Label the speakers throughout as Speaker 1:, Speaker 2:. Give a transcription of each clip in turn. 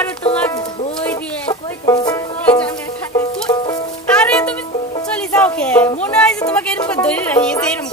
Speaker 1: পরে তোমার ধই দিয়ে
Speaker 2: আরে তুমি চলে যাও কে? মনে হয় যে তোমাকে এরকম ধরে রাখিয়েছে এরকম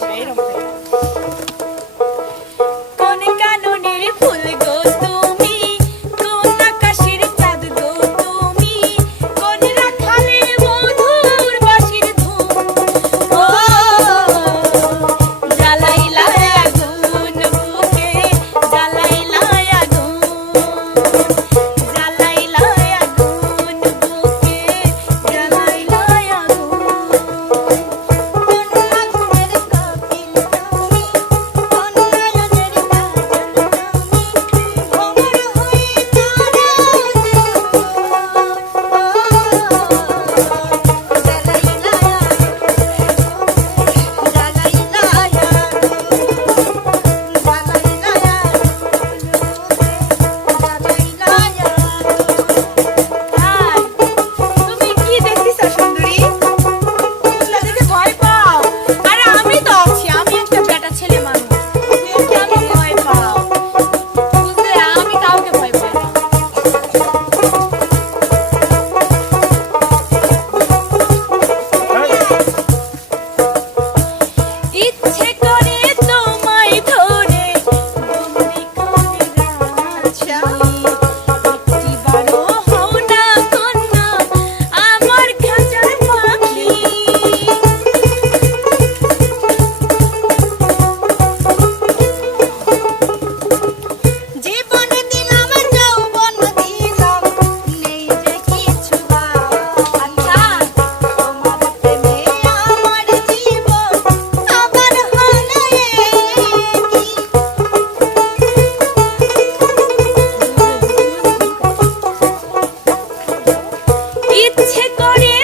Speaker 2: মিঠে করে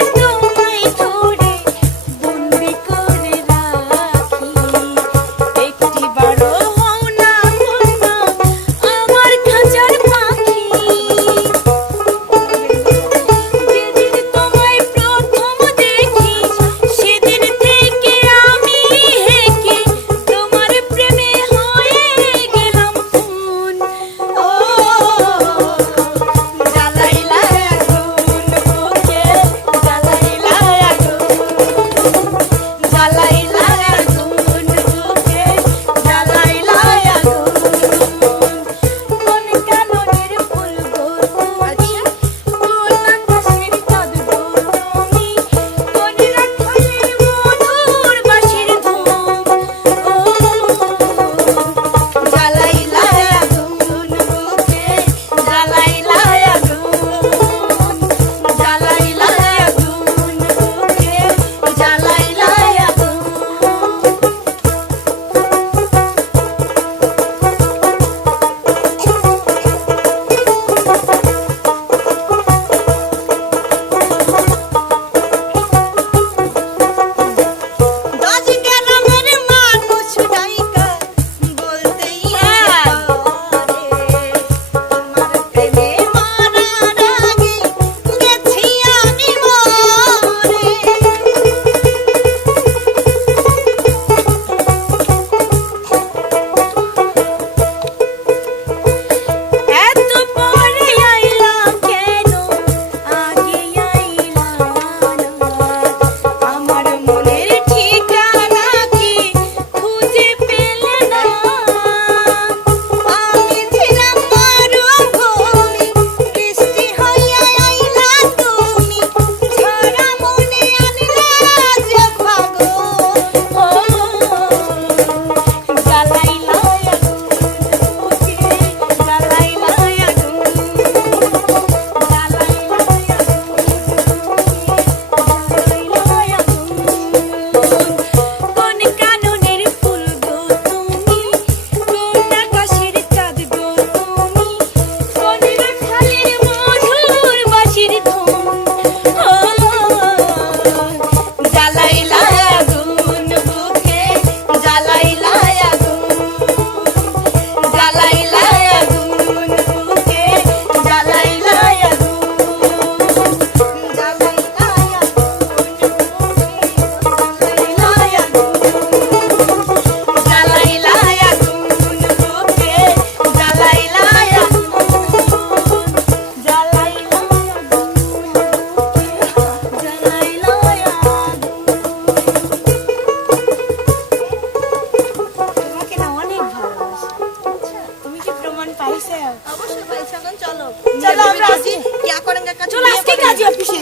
Speaker 2: হয়েছে
Speaker 1: অবশ্যই হয়েছে চলো।
Speaker 2: চলো আমরা আজকে
Speaker 1: ইয়া করেন কাকা
Speaker 2: চলো আজকে কাজে অফিসে